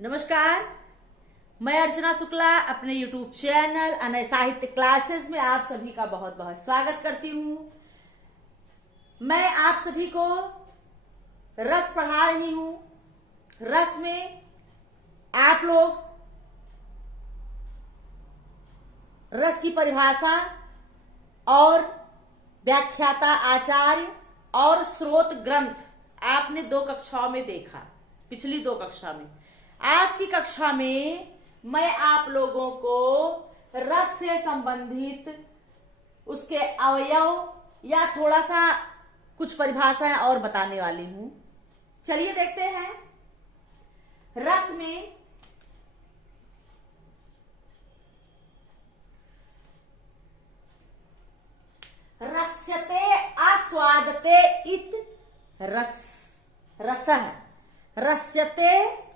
नमस्कार, मैं अर्चना शुक्ला अपने YouTube चैनल अनय साहित्य क्लासेस में आप सभी का बहुत बहुत स्वागत करती हूँ। मैं आप सभी को रस पढ़ा रही हूँ। रस में आप लोग रस की परिभाषा और व्याख्याता आचार्य और स्रोत ग्रंथ आपने 2 कक्षाओं में देखा, पिछली 2 कक्षा में। आज की कक्षा में मैं आप लोगों को रस से संबंधित उसके अवयव या थोड़ा सा कुछ परिभाषाएं और बताने वाली हूं। चलिए देखते हैं। रस में रस्यते आस्वादते इत रस रसः रस्यते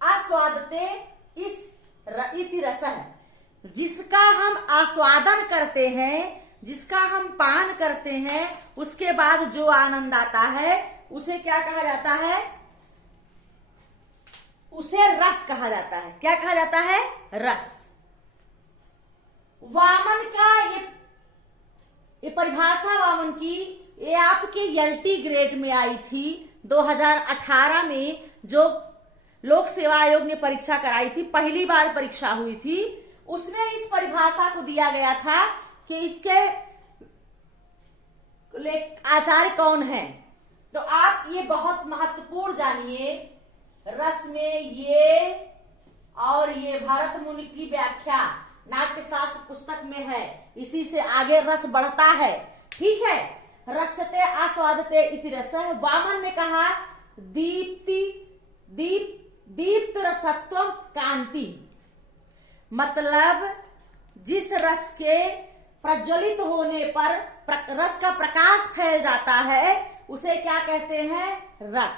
आस्वादते इति रसः, जिसका हम आस्वादन करते हैं, जिसका हम पान करते हैं, उसके बाद जो आनंद आता है उसे क्या कहा जाता है? उसे रस कहा जाता है। क्या कहा जाता है? रस। वामन का ये परिभाषा वामन की ये आपके एलटी ग्रेड में आई थी 2018 में, जो लोक सेवा आयोग ने परीक्षा कराई थी, पहली बार परीक्षा हुई थी। उसमें इस परिभाषा को दिया गया था कि इसके आचार्य कौन है। तो आप ये बहुत महत्वपूर्ण जानिए। रस में ये और ये भरत मुनि की व्याख्या नाट्यशास्त्र पुस्तक में है, इसी से आगे रस बढ़ता है। ठीक है। रसते आस्वादते इति रसः। वामन ने कहा दीप्त रसत्व कांति, मतलब जिस रस के प्रज्वलित होने पर रस का प्रकाश फैल जाता है उसे क्या कहते हैं? रस।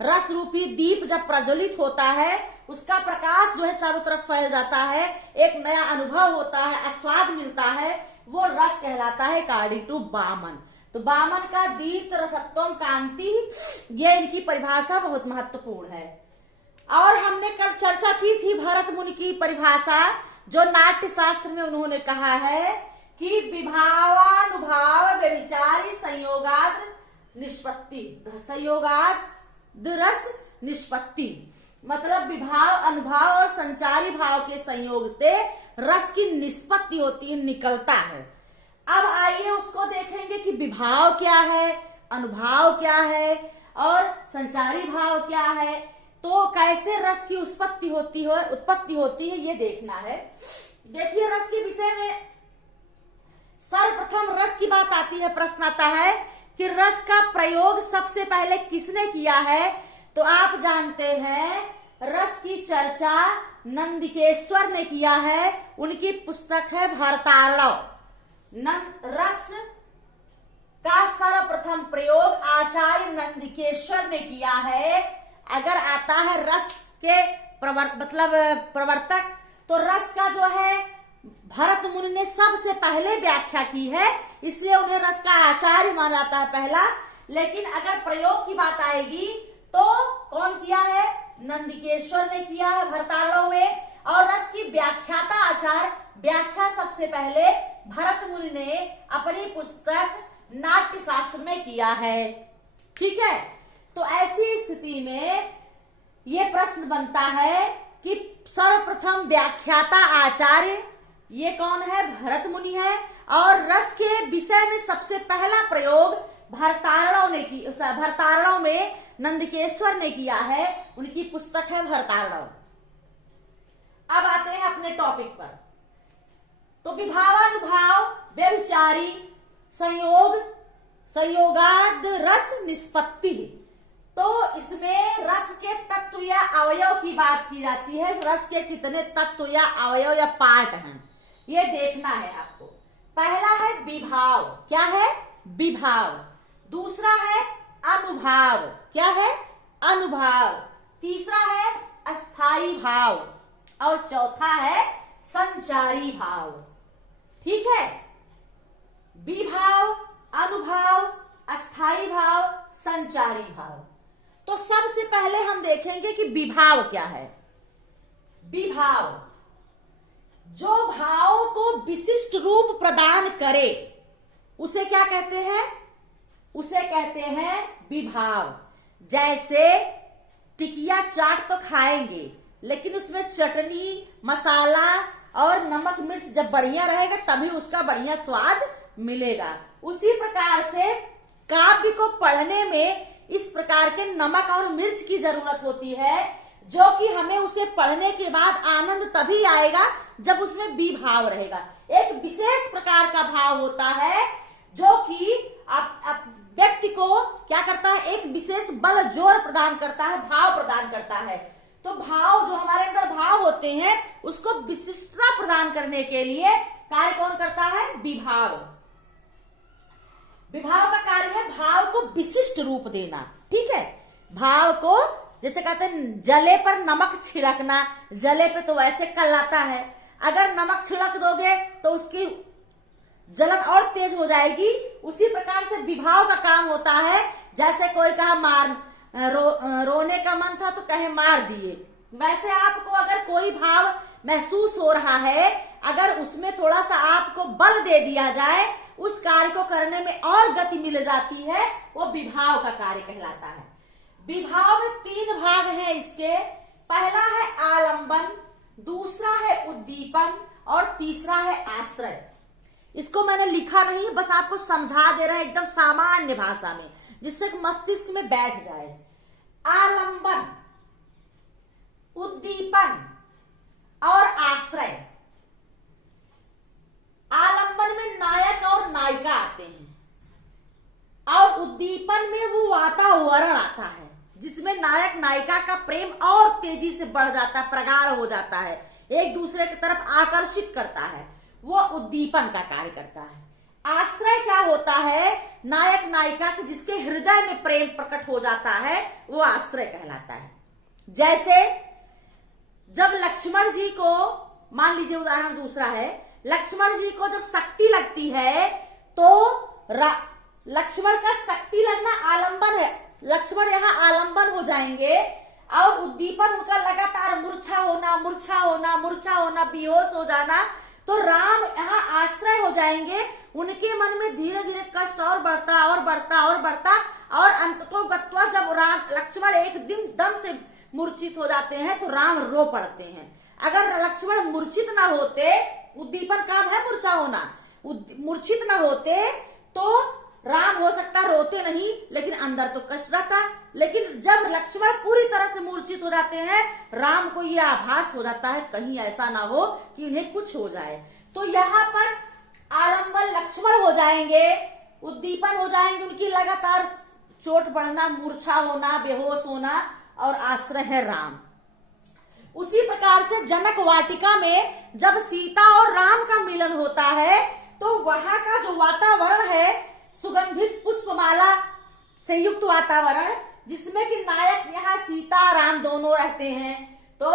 रस रूपी दीप जब प्रज्वलित होता है, उसका प्रकाश जो है चारों तरफ फैल जाता है, एक नया अनुभव होता है, आस्वाद मिलता है, वो रस कहलाता है अकॉर्डिंग टू वामन। तो वामन का दीप्त रसत्वम कांति, ये इनकी परिभाषा बहुत महत्वपूर्ण है। और हमने कल चर्चा की थी भरत मुनि की परिभाषा, जो नाट्य शास्त्र में उन्होंने कहा है कि विभावानुभाव व्यभिचारी संयोगाद निष्पत्ति, संयोगाद रस निष्पत्ति, मतलब विभाव अनुभाव और संचारी भाव के संयोग से रस की निष्पत्ति होती है, निकलता है। अब आइए उसको देखेंगे कि विभाव क्या है, अनुभाव क्या है और संचारी भाव क्या है। तो कैसे रस की उत्पत्ति होती है ये देखना है। देखिए, रस के विषय में सर्वप्रथम रस की बात आती है, प्रश्न आता है कि रस का प्रयोग सबसे पहले किसने किया है। तो आप जानते हैं रस की चर्चा नंदिकेश्वर ने किया है, उनकी पुस्तक है भारतार्णव। रस का सर्वप्रथम प्रयोग आचार्य नंदिकेश्वर ने किया है। अगर आता है रस के प्रवर्तक, तो रस का जो है भरत मुनि ने सबसे पहले व्याख्या की है, इसलिए उन्हें रस का आचार्य माना जाता है पहला। लेकिन अगर प्रयोग की बात आएगी तो कौन किया है? नंदिकेश्वर ने किया है भरतार्णव में। और रस की व्याख्याता आचार्य, व्याख्या सबसे पहले भरत मुनि ने अपनी पुस्तक नाट्य शास्त्र में किया है। ठीक है। तो ऐसी स्थिति में ये प्रश्न बनता है कि सर्वप्रथम व्याख्याता आचार्य ये कौन है? भरत मुनि है। और रस के विषय में सबसे पहला प्रयोग भरतार्णव में नंदिकेश्वर ने किया है, उनकी पुस्तक है भरतार्णव। अब आते हैं अपने टॉपिक पर। तो विभावानुभाव व्यभिचारी संयोगाद रस निष्पत्ति, तो इसमें रस के तत्व या अवयव की बात की जाती है। रस के कितने तत्व या अवयव या पार्ट हैं ये देखना है आपको। पहला है विभाव। क्या है? विभाव। दूसरा है अनुभाव। क्या है? अनुभाव। तीसरा है अस्थाई भाव और चौथा है संचारी भाव। ठीक है। विभाव, अनुभाव, अस्थाई भाव, संचारी भाव। तो सबसे पहले हम देखेंगे कि विभाव क्या है। विभाव जो भाव को विशिष्ट रूप प्रदान करे उसे क्या कहते हैं? उसे कहते हैं विभाव। जैसे टिकिया चाट तो खाएंगे, लेकिन उसमें चटनी, मसाला और नमक मिर्च जब बढ़िया रहेगा तभी उसका बढ़िया स्वाद मिलेगा। उसी प्रकार से काव्य को पढ़ने में इस प्रकार के नमक और मिर्च की जरूरत होती है, जो कि हमें उसे पढ़ने के बाद आनंद तभी आएगा जब उसमें विभाव रहेगा। एक विशेष प्रकार का भाव होता है जो कि व्यक्ति को क्या करता है? एक विशेष बल जोर प्रदान करता है, भाव प्रदान करता है। तो भाव जो हमारे अंदर भाव होते हैं उसको विशिष्टता प्रदान करने के लिए कार्य कौन करता है? विभाव। विभाव का कार्य है भाव को विशिष्ट रूप देना। ठीक है, भाव को जैसे कहते हैं जले पर नमक छिड़कना, जले पे तो वैसे कलाता है, अगर नमक छिड़क दोगे तो उसकी जलन और तेज हो जाएगी। उसी प्रकार से विभाव का काम होता है, जैसे कोई कहा रोने का मन था तो कहे मार दिए, वैसे आपको अगर कोई भाव महसूस हो रहा है, अगर उसमें थोड़ा सा आपको बल दे दिया जाए, उस कार्य को करने में और गति मिल जाती है, वो विभाव का कार्य कहलाता है। विभाव में 3 भाग हैं इसके। पहला है आलंबन, दूसरा है उद्दीपन और तीसरा है आश्रय। इसको मैंने लिखा नहीं, बस आपको समझा दे रहा है एकदम सामान्य भाषा में, जिससे मस्तिष्क में बैठ जाए। आलंबन, उद्दीपन और आश्रय। आलंबन में नायक और नायिका आते हैं, और उद्दीपन में वो वातावरण आता है जिसमें नायक नायिका का प्रेम और तेजी से बढ़ जाता है, प्रगाढ़ हो जाता है, एक दूसरे की तरफ आकर्षित करता है, वो उद्दीपन का कार्य करता है। आश्रय क्या होता है? नायक नायिका के जिसके हृदय में प्रेम प्रकट हो जाता है, वो आश्रय कहलाता है। जैसे जब लक्ष्मण जी को, मान लीजिए उदाहरण दूसरा है, लक्ष्मण जी को जब शक्ति लगती है तो लक्ष्मण का शक्ति लगना आलंबन है, लक्ष्मण यहाँ आलंबन हो जाएंगे, और उद्दीपन उनका लगातार मूर्छा होना, मूर्छा होना, मूर्छा होना, बेहोश हो जाना, तो राम यहाँ आश्रय हो जाएंगे। उनके मन में धीरे धीरे कष्ट और बढ़ता और बढ़ता और बढ़ता, और अंततोगत्वा जब लक्ष्मण एक दिन दम से मूर्छित हो जाते हैं तो राम रो पड़ते हैं। अगर लक्ष्मण मूर्छित ना होते, उद्दीपन काम है मूर्छा होना, मूर्छित ना होते तो राम हो सकता रोते नहीं, लेकिन अंदर तो कष्ट रहता। लेकिन जब लक्ष्मण पूरी तरह से मूर्छित हो जाते हैं, राम को यह आभास हो जाता है कहीं ऐसा ना हो कि उन्हें कुछ हो जाए। तो यहाँ पर आलंबन लक्ष्मण हो जाएंगे, उद्दीपन हो जाएंगे उनकी लगातार चोट बढ़ना, मूर्छा होना, बेहोश होना, और आश्रय है राम। उसी प्रकार से जनक वाटिका में जब सीता और राम का मिलन होता है तो वहां का जो वातावरण है, सुगंधित पुष्पमाला से युक्त वातावरण, जिसमें कि नायक यहाँ सीता राम दोनों रहते हैं, तो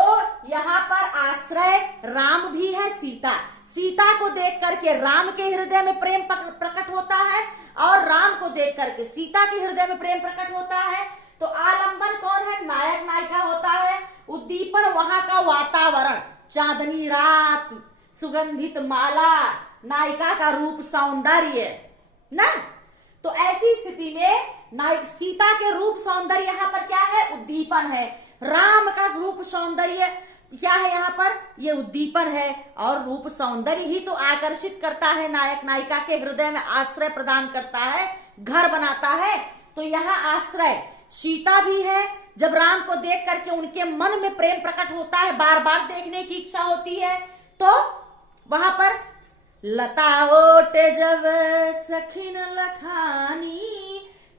यहाँ पर आश्रय राम भी है, सीता को देख करके राम के हृदय में प्रेम प्रकट होता है, और राम को देख करके सीता के हृदय में प्रेम प्रकट होता है। तो आलंबन कौन है? नायक नायिका होता है। उद्दीपन वहां का वातावरण, चांदनी रात, सुगंधित माला, नायिका का रूप सौंदर्य ना। तो ऐसी स्थिति में सीता के रूप सौंदर्य यहाँ पर क्या है? उद्दीपन है। राम का रूप सौंदर्य क्या है यहाँ पर? ये उद्दीपन है। और रूप सौंदर्य ही तो आकर्षित करता है, नायक नायिका के हृदय में आश्रय प्रदान करता है, घर बनाता है। तो यहाँ आश्रय सीता भी है, जब राम को देख करके उनके मन में प्रेम प्रकट होता है, बार बार देखने की इच्छा होती है, तो वहां पर लता ओटे जब सखिन लखानी,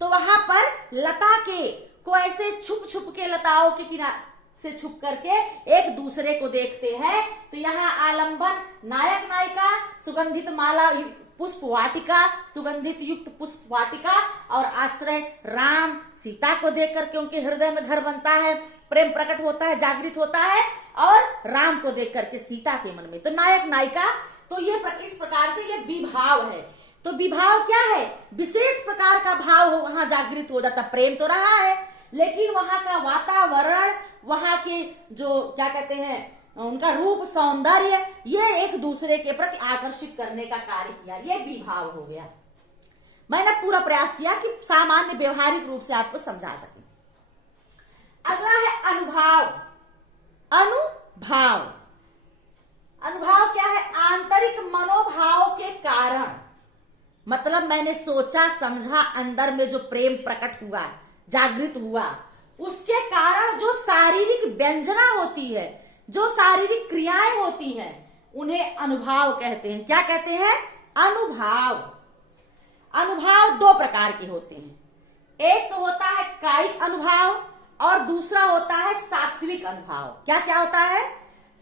तो वहां पर लता के को ऐसे छुप छुप के, लताओं के किनारे से छुप करके एक दूसरे को देखते हैं। तो यहाँ आलंबन नायक नायिका, सुगंधित माला पुष्प वाटिका, सुगंधित युक्त पुष्प वाटिका, और आश्रय राम सीता को देख करके उनके हृदय में घर बनता है, प्रेम प्रकट होता है, जागृत होता है, और राम को देख करके सीता के मन में तो नायक नायिका। तो ये इस प्रकार से ये विभाव है। तो विभाव क्या है? विशेष प्रकार का भाव वहां जागृत हो जाता। प्रेम तो रहा है, लेकिन वहां का वातावरण, वहां के जो क्या कहते हैं उनका रूप सौंदर्य, ये एक दूसरे के प्रति आकर्षित करने का कार्य किया, ये विभाव हो गया। मैंने पूरा प्रयास किया कि सामान्य व्यवहारिक रूप से आपको समझा सके। अगला है अनुभाव। अनुभाव, अनुभाव क्या है? आंतरिक मनोभाव के कारण, मतलब मैंने सोचा समझा, अंदर में जो प्रेम प्रकट हुआ, जागृत हुआ, उसके कारण जो शारीरिक व्यंजना होती है, जो शारीरिक क्रियाएं होती हैं, उन्हें अनुभाव कहते हैं। क्या कहते हैं? अनुभाव। अनुभाव दो प्रकार के होते हैं। एक तो होता है कायिक अनुभाव और दूसरा होता है सात्विक अनुभाव। क्या क्या होता है?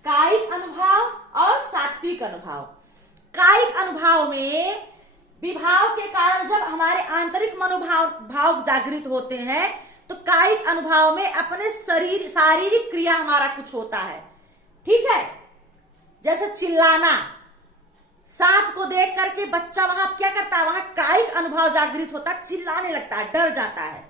कायिक अनुभाव और सात्विक अनुभाव। कायिक अनुभाव में विभाव के कारण जब हमारे आंतरिक भाव जागृत होते हैं, तो कायिक अनुभाव में अपने शरीर, शारीरिक क्रिया हमारा कुछ होता है। ठीक है, जैसे चिल्लाना, सांप को देख करके बच्चा वहां क्या करता है? वहां कायिक अनुभाव जागृत होता है, चिल्लाने लगता है, डर जाता है।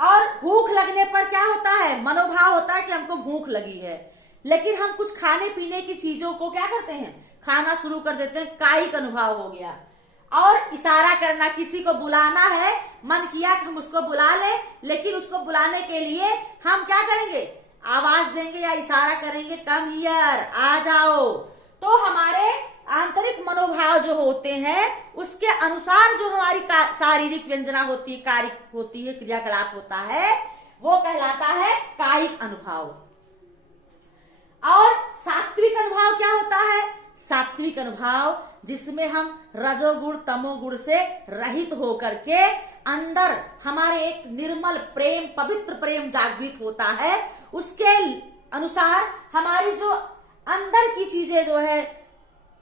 और भूख लगने पर क्या होता है? मनोभाव होता है कि हमको भूख लगी है, लेकिन हम कुछ खाने पीने की चीजों को क्या करते हैं? खाना शुरू कर देते हैं, कायिक अनुभाव हो गया। और इशारा करना, किसी को बुलाना है, मन किया कि हम उसको बुला लें, लेकिन उसको बुलाने के लिए हम क्या करेंगे? आवाज देंगे या इशारा करेंगे, कम हियर, आ जाओ। तो हमारे आंतरिक मनोभाव जो होते हैं, उसके अनुसार जो हमारी शारीरिक व्यंजना होती है, कार्य होती है, क्रियाकलाप होता है, वो कहलाता है कायिक अनुभाव। और सात्विक अनुभाव क्या होता है? सात्विक अनुभाव जिसमें हम रजोगुण तमोगुण से रहित होकर के अंदर हमारे एक निर्मल प्रेम, पवित्र प्रेम जागृत होता है। उसके अनुसार हमारी जो अंदर की चीजें जो है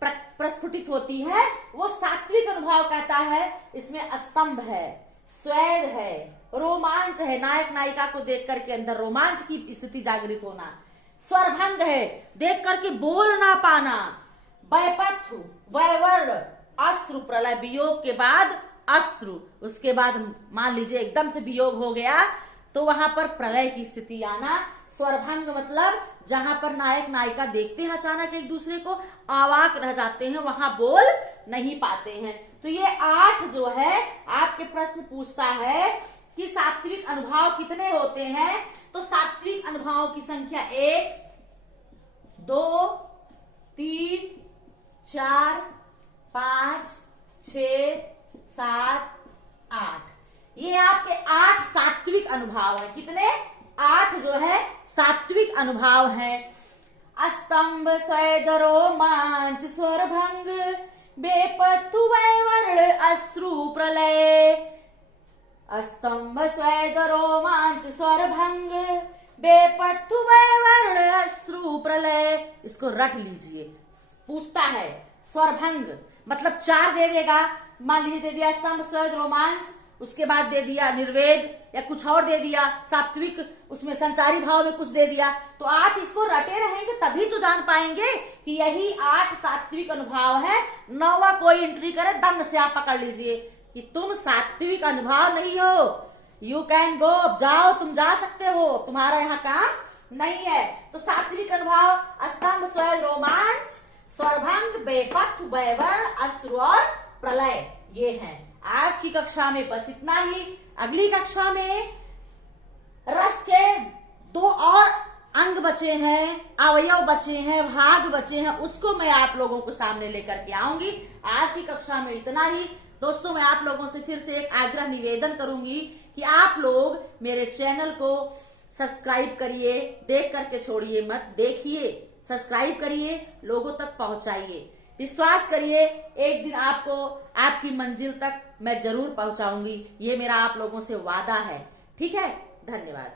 प्रस्फुटित होती है, वो सात्विक अनुभाव कहता है। इसमें स्तंभ है, स्वेद है, रोमांच है, नायक नायिका को देख करके अंदर रोमांच की स्थिति जागृत होना, स्वरभंग है, देख करके बोल ना पाना, वैपथु, वैवर्ण, अश्रु, प्रलय, वियोग के बाद अश्रु, उसके बाद मान लीजिए एकदम से वियोग हो गया तो वहां पर प्रलय की स्थिति आना। स्वरभंग मतलब जहां पर नायक नायिका देखते हैं अचानक एक दूसरे को, अवाक रह जाते हैं, वहां बोल नहीं पाते हैं। तो ये 8 जो है आपके प्रश्न पूछता है कि सात्विक अनुभाव कितने होते हैं? तो सात्विक अनुभाव की संख्या 1, 2, 3, 4, 5, 6, 7, 8। ये आपके 8 सात्विक अनुभाव है। कितने? 8 जो है सात्विक अनुभाव है। स्तंभ, स्वेद, रोमांच, स्वरभंग, बेपत्तु, वैवर्ण, अश्रु, प्रलय। स्तंभ, स्वेद, रोमांच, स्वरभंग, बेपत्तु, वैवर्ण, अश्रु, प्रलय। इसको रट लीजिए। पूछता है स्वरभंग मतलब 4 दे देगा, मान लीजिए दे दिया स्तंभ, स्वेद, रोमांच, उसके बाद दे दिया निर्वेद या कुछ और दे दिया, सात्विक, उसमें संचारी भाव में कुछ दे दिया, तो आप इसको रटे रहेंगे तभी तो जान पाएंगे कि यही 8 सात्विक अनुभाव है। 9वां कोई एंट्री करे, दंड से आप पकड़ लीजिए कि तुम सात्विक अनुभाव नहीं हो। यू कैन गो, जाओ, तुम जा सकते हो, तुम्हारा यहाँ काम नहीं है। तो सात्विक अनुभाव स्तंभ, स्वेद, रोमांच, स्वरभंग, बेपत्तु, वैवर्ण, अश्रु और प्रलय, ये हैं। आज की कक्षा में बस इतना ही। अगली कक्षा में रस के 2 और अंग बचे हैं, अवयव बचे हैं, भाग बचे हैं, उसको मैं आप लोगों को सामने लेकर के आऊंगी। आज की कक्षा में इतना ही। दोस्तों, मैं आप लोगों से फिर से एक आग्रह निवेदन करूंगी कि आप लोग मेरे चैनल को सब्सक्राइब करिए, देख करके छोड़िए मत, देखिए, सब्सक्राइब करिए, लोगों तक पहुंचाइए। विश्वास करिए, एक दिन आपको आपकी मंजिल तक मैं जरूर पहुंचाऊंगी। ये मेरा आप लोगों से वादा है। ठीक है, धन्यवाद।